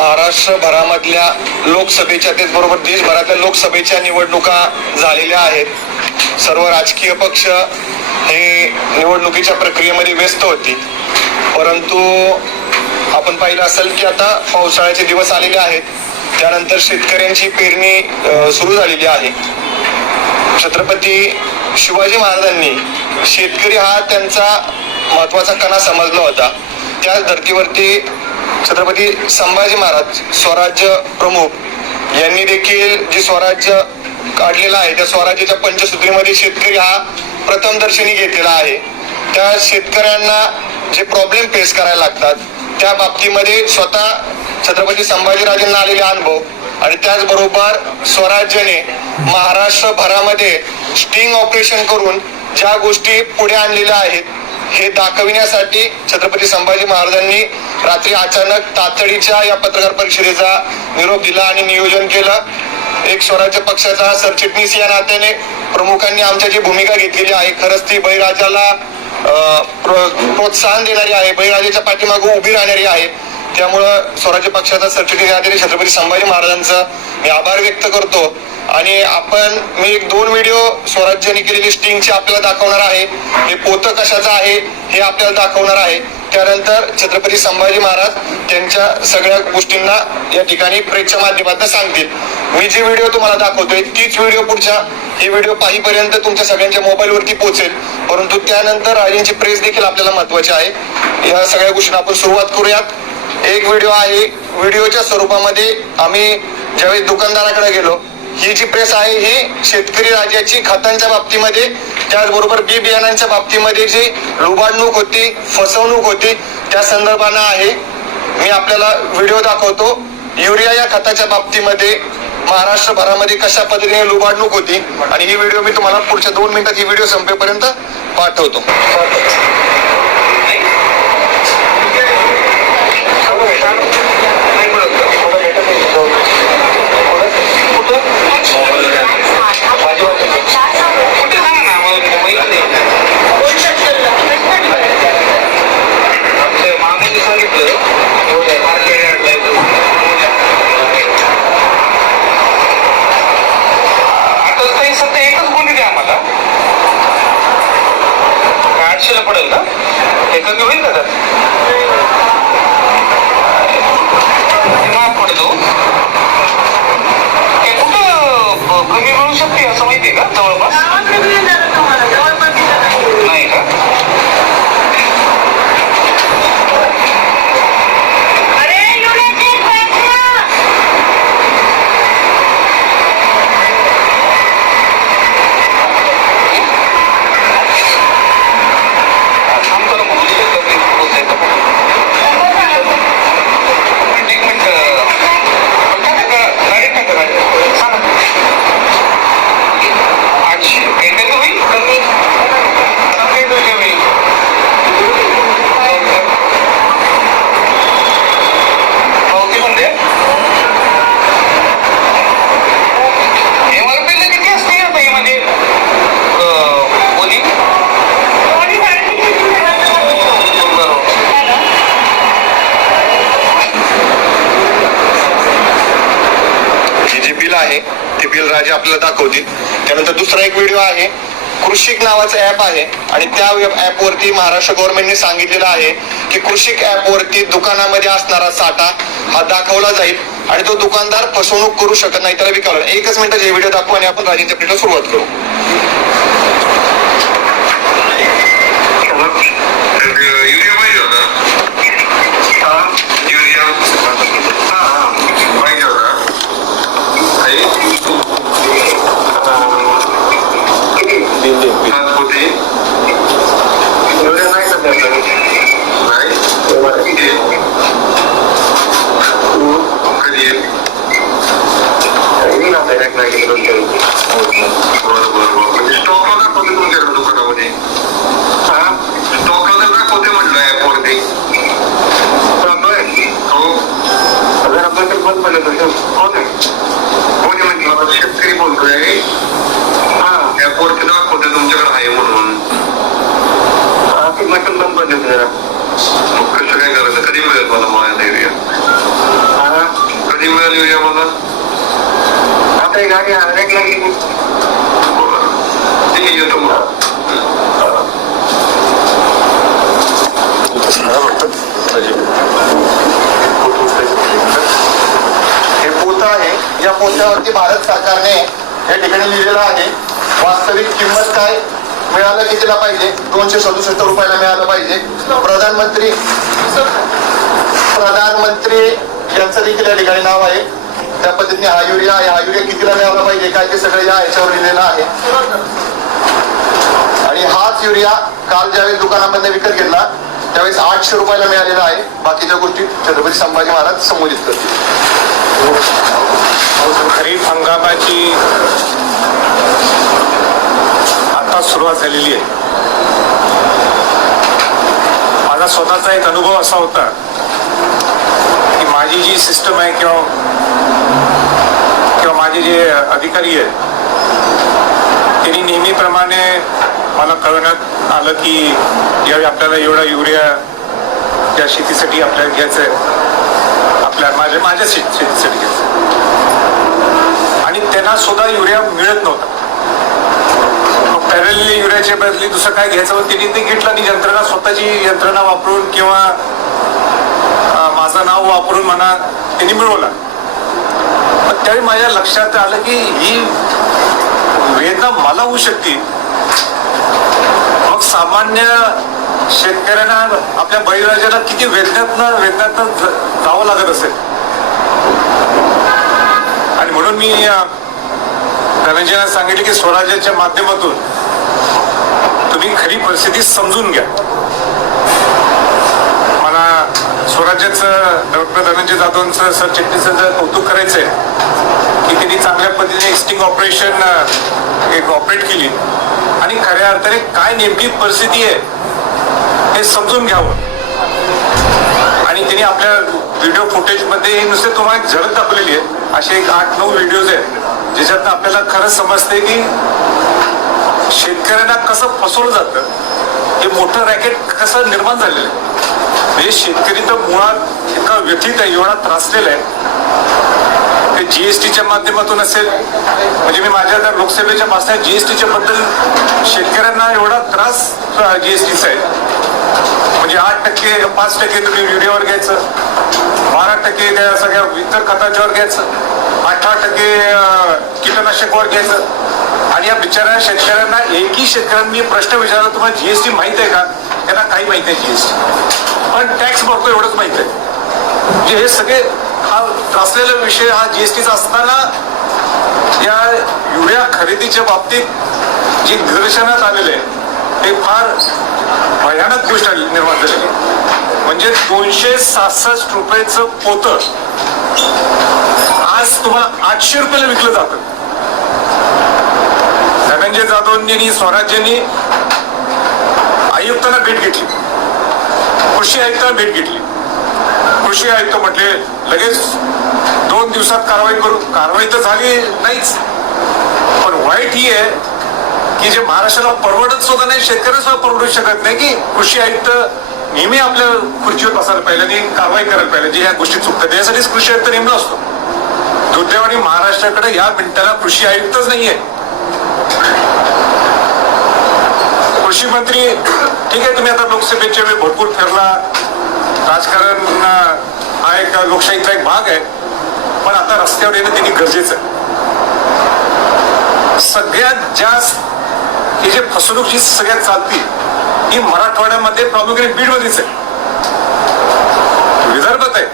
महाराष्ट्रभरामधल्या लोकसभेच्या त्याचबरोबर देशभरातल्या लोकसभेच्या निवडणुका झालेल्या आहेत. सर्व राजकीय पक्ष हे निवडणुकीच्या प्रक्रियेमध्ये व्यस्त होती. परंतु आपण पाहिलं असेल की आता पावसाळ्याचे दिवस आलेले आहेत. त्यानंतर शेतकऱ्यांची पेरणी सुरू झालेली आहे. छत्रपती शिवाजी महाराजांनी शेतकरी हा त्यांचा महत्त्वाचा कणा समजला होता. त्याच धर्तीवरती छत्रपती संभाजी महाराज स्वराज्य प्रमुख यांनी देखील जे स्वराज्य काढलेलं आहे त्या स्वराज्याच्या पंचसूत्रीमध्ये शेतकरी हा प्रथम दर्शनी घेतलेला आहे. त्या शेतकऱ्यांना जे प्रॉब्लेम फेस करायला लागतात त्या बाबतीमध्ये स्वतः छत्रपती संभाजीराजांना आलेले अनुभव आणि त्याचबरोबर स्वराज्याने महाराष्ट्रभरामध्ये स्टिंग ऑपरेशन करून ज्या गोष्टी पुढे आणलेल्या आहेत हे दाखविण्यासाठी छत्रपती संभाजी महाराजांनी रात्री अचानक तातडीच्या या पत्रकार परिषदेचा निरोप दिला आणि नियोजन केलं. एक स्वराज्य पक्षाचा सरचिटणीस या नात्याने प्रमुखांनी आमच्या जी भूमिका घेतलेली आहे खरंच ती बळीराजाला प्रो- प्रोत्साहन देणारी आहे बळीराजाच्या पाठीमागे उभी राहणारी आहे. त्यामुळं स्वराज्य पक्षाचा सरचिटणीस छत्रपती संभाजी महाराजांचं मी आभार व्यक्त करतो. आणि आपण मी एक दोन व्हिडिओ स्वराज्याने केलेली स्टिंगची आपल्याला दाखवणार आहे. हे पोतं कशाचं आहे हे आपल्याला दाखवणार आहे. त्यानंतर छत्रपती संभाजी महाराज त्यांच्या सगळ्या गोष्टींना या ठिकाणी प्रेसच्या माध्यमातून सांगतील. मी जी व्हिडिओ तुम्हाला दाखवतोय तीच व्हिडिओ पुढच्या हे व्हिडिओ पाहीपर्यंत तुमच्या सगळ्यांच्या मोबाईलवरती पोहोचेल. परंतु त्यानंतर राजेंची प्रेस देखील आपल्याला महत्वाची आहे. या सगळ्या गोष्टींना आपण सुरुवात करूयात. एक व्हिडिओ आहे व्हिडिओच्या स्वरूपामध्ये आम्ही ज्यावेळी दुकानदाराकडे गेलो ही जी प्रेस आहे ही शेतकरी राज्याची खतांच्या बाबतीमध्ये त्याचबरोबर बी बियाणांच्या बाबतीमध्ये जी लुबाडणूक होती फसवणूक होती त्या संदर्भानं आहे. मी आपल्याला व्हिडिओ दाखवतो. युरिया या खताच्या बाबतीमध्ये महाराष्ट्रभरामध्ये कशा पद्धतीने लुबाडणूक होती आणि ही व्हिडिओ मी तुम्हाला पुढच्या दोन मिनिटात ही व्हिडिओ संपेपर्यंत पाठवतो. पडेल ना? हे कमी होईल का माफ पडतो हे कुठं कमी मिळू शकते असं माहितीये का? जवळपास नाही का थांब जरा मग उद्या कमी होतंय का? मिनिट, एक मिनिट. टाका का? गाडीत टाका गाडीत. सांगा. आठशे. काही कमी होईल? कमी. काही कमी होईल. पावती पण द्या. हे मला पहिलं किती असते आता हे म्हणजे अं, कोणी बरोबर हे जे बिल आहे ते राजे आपल्याला दाखवतील. त्यानंतर दुसरा एक व्हिडिओ आहे. कृषिक नावाचं ऍप आहे. आणि त्या ऍप वरती महाराष्ट्र गव्हर्नमेंटने सांगितलेलं आहे की कृषिक ऍप वरती दुकानामध्ये असणारा साठा हा दाखवला जाईल आणि तो दुकानदार फसवणूक करू शकत नाही. त्याला विकावला एकच मिनिटात हे व्हिडिओ दाखवू आणि आपण राजेंच्या सुरुवात करू. வருமானம் இந்த ஏரியா कधी मिळाली एरिया मला आता एक गाडी हरक लागली ठीक आहे येतो मग हे पोतं आहे या पोत्यावरती भारत सरकारने या ठिकाणी लिहिलेलं आहे वास्तविक किंमत काय मिळालं कितीला पाहिजे दोनशे सदुसष्ट रुपयाला मिळालं पाहिजे. प्रधानमंत्री प्रधानमंत्री यांचं देखील या ठिकाणी नाव आहे. त्या पद्धतीने हा युरिया आहे हा युरिया कितीला मिळाला पाहिजे? काय ते सगळं या याच्यावर लिहिलेलं आहे. आणि हाच युरिया काल ज्यावेळेस दुकानामध्ये विकत घेतला त्यावेळेस आठशे रुपयाला मिळालेला आहे. बाकीच्या गोष्टी छत्रपती संभाजी महाराज संबोधित करतील. खरीप हंगामाची आता सुरुवात झालेली आहे. माझा स्वतःचा एक अनुभव असा होता. माझी जी सिस्टम आहे किंवा किंवा माझे जे अधिकारी आहेत त्यांनी नेहमीप्रमाणे मला कळवण्यात आलं की यावेळी आपल्याला एवढा युरिया त्या शेतीसाठी आपल्याला घ्यायचं आहे आपल्या माझ्या माझ्या शेत शेतीसाठी घ्यायचं आणि त्यांना सुद्धा युरिया मिळत नव्हता. मग युरियाच्या बदली दुसरं काय घ्यायचं? त्यांनी ते घेतलं आणि यंत्रणा स्वतःची यंत्रणा वापरून किंवा माझं नाव वापरून म्हणा त्यांनी मिळवला. पण त्यावेळी माझ्या लक्षात आलं की ही वेदना मला होऊ शकते. मग सामान्य शेतकऱ्यांना आपल्या बळीराजाला किती वेदनातनं वेदनातनं जावं लागत असेल. आणि म्हणून मी अं, सांगितले की स्वराज्याच्या माध्यमातून तुम्ही खरी परिस्थिती समजून घ्या मला स्वराज्याचं डॉक्टर धनंजय जाधवांचं सरचिटणीचं जर कौतुक करायचंय की त्यांनी चांगल्या पद्धतीने एक्स्टिंग ऑपरेशन एक ऑपरेट केली. आणि खऱ्या अर्थाने काय नेमकी परिस्थिती आहे हे समजून घ्यावं. आणि त्यांनी आपल्या व्हिडिओ फुटेजमध्ये नुसते तुम्हाला एक झलक दाखवलेली आहे. असे एक आठ नऊ व्हिडिओज आहेत ज्याच्यात आपल्याला खरंच समजते की शेतकऱ्यांना कसं फसवलं जातं हे मोठं रॅकेट कसं निर्माण झालेलं आहे. म्हणजे शेतकरी तर मुळात इतका व्यथित आहे एवढा त्रासलेला आहे. ते जीएसटीच्या माध्यमातून असेल म्हणजे मी माझ्या त्या लोकसभेच्या भाषणात जीएसटीच्या बद्दल शेतकऱ्यांना एवढा त्रास जीएसटीचा आहे. म्हणजे आठ टक्के पाच टक्के तुम्ही युरियावर घ्यायचं बारा टक्के त्या सगळ्या इतर खताच्यावर घ्यायचं अठरा टक्के अं, कीटकनाशकवर घ्यायचं. आणि या बिचाऱ्या शेतकऱ्यांना एकही शेतकऱ्यांनी मी प्रश्न विचारला तुम्हाला जीएसटी माहीत आहे का? त्यांना काही माहीत नाही जीएसटी पण टॅक्स भरतो एवढंच माहीत आहे. म्हणजे हे सगळे हा त्रासलेला विषय हा जीएसटीचा असताना या युरिया खरेदीच्या बाबतीत जी निदर्शनात आलेले आहे ते फार भयानक गोष्ट निर्माण झालेली म्हणजे दोनशे सहासष्ट रुपयाचं पोतं आज तुम्हाला आठशे रुपयाला विकलं जातं. धनंजय जाधवनी स्वराज्यांनी आयुक्तांना भेट घेतली. कृषी आयुक्तांना भेट घेतली. कृषी आयुक्त म्हटले लगेच दोन दिवसात कारवाई करू. कारवाई तर झाली नाहीच. पण वाईट ही आहे की जे महाराष्ट्राला परवडत सुद्धा नाही शेतकऱ्यांना सुद्धा परवडू शकत नाही की कृषी आयुक्त नेहमी आपल्या खुर्चीवर बसायला पाहिजे आणि कारवाई करायला पाहिजे. जे ह्या गोष्टी चुकतात यासाठीच कृषी आयुक्त नेमला असतो. दुर्दैवाने महाराष्ट्राकडे या मिनिटाला कृषी आयुक्तच नाहीये. कृषी मंत्री ठीक आहे तुम्ही आता लोकसभेच्या वेळी भरपूर फिरला. राजकारण हा एक लोकशाहीचा एक भाग आहे. पण आता रस्त्यावर येणं त्यांनी गरजेचं आहे. सगळ्यात जास्त ही जे फसवणूक जी सगळ्यात चालती ही मराठवाड्यामध्ये प्रामुख्याने बीडमध्येच आहे. विदर्भात आहे.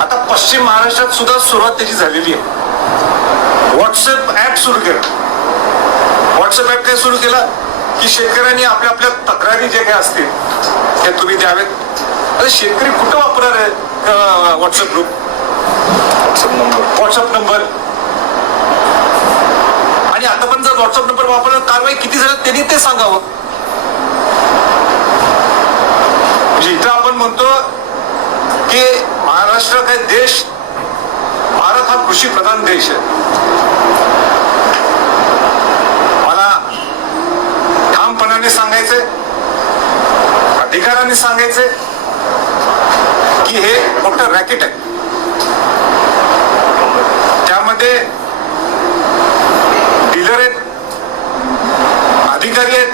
आता पश्चिम महाराष्ट्रात सुद्धा सुरुवात त्याची झालेली आहे. व्हॉट्सअप ऍप सुरू केलं. व्हॉट्सअप ऍप काय सुरू केला? की शेतकऱ्यांनी आपल्या आपल्या तक्रारी जे काही असतील ते तुम्ही द्यावेत. अरे शेतकरी कुठं वापरणार आहे WhatsApp group WhatsApp number WhatsApp number आणि आता पण जर व्हॉट्सअप नंबर वापरला कारवाई किती झाली त्यांनी ते सांगावं. म्हणजे इथं आपण म्हणतो की महाराष्ट्र काय देश भारत हा कृषी प्रधान देश आहे. अधिकाराने सांगायचे? अधिकाऱ्यांनी सांगायचे की हे मोठं रॅकेट आहे. त्यामध्ये डीलर आहेत अधिकारी आहेत.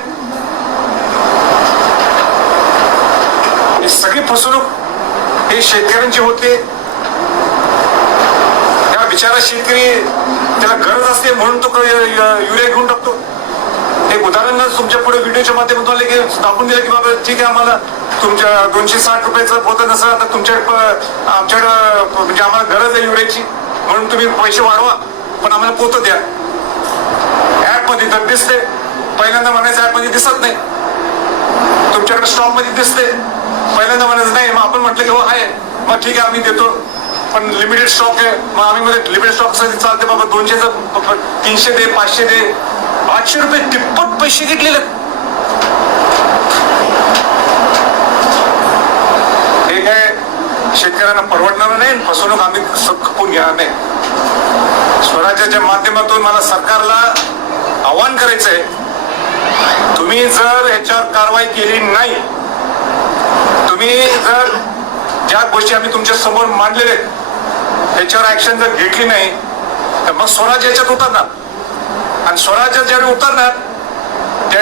ही सगळी फसवणूक हे शेतकऱ्यांची होते त्या बिचारा शेतकरी त्याला गरज असते म्हणून तो युरिया घेऊन टाकतो. उदाहरण तुमच्यापुढे व्हिडिओच्या माध्यमातून आले की दाखवून दिलं की बाबा ठीक आहे आम्हाला तुमच्या दोनशे साठ रुपयाचं पोतं नसेल आता तुमच्या आमच्याकडं म्हणजे आम्हाला गरज आहे एवढ्याची. म्हणून तुम्ही पैसे वाढवा पण आम्हाला पोतं द्या. ऍपमध्ये तर दिसते पहिल्यांदा म्हणायचं ऍपमध्ये दिसत नाही. तुमच्याकडे स्टॉकमध्ये दिसते पहिल्यांदा म्हणायचं नाही मग आपण म्हटलं की हो आहे. मग ठीक आहे आम्ही देतो. पण लिमिटेड स्टॉक आहे. मग आम्ही मध्ये लिमिटेड स्टॉक चालते बाबा दोनशेचं तीनशे दे पाचशे दे. आठशे रुपये तिप्पट पैसे घेतलेले. हे काय शेतकऱ्यांना परवडणार नाही आणि फसवणूक आम्ही खपून घेणार नाही. स्वराज्याच्या माध्यमातून मला सरकारला आव्हान करायचंय तुम्ही जर याच्यावर कारवाई केली नाही तुम्ही जर ज्या गोष्टी आम्ही तुमच्यासमोर मांडलेल्या आहेत त्याच्यावर ऍक्शन जर घेतली नाही तर मग स्वराज्य याच्यात उतरणार. आणि स्वराज्यात ज्यावेळी उतरणार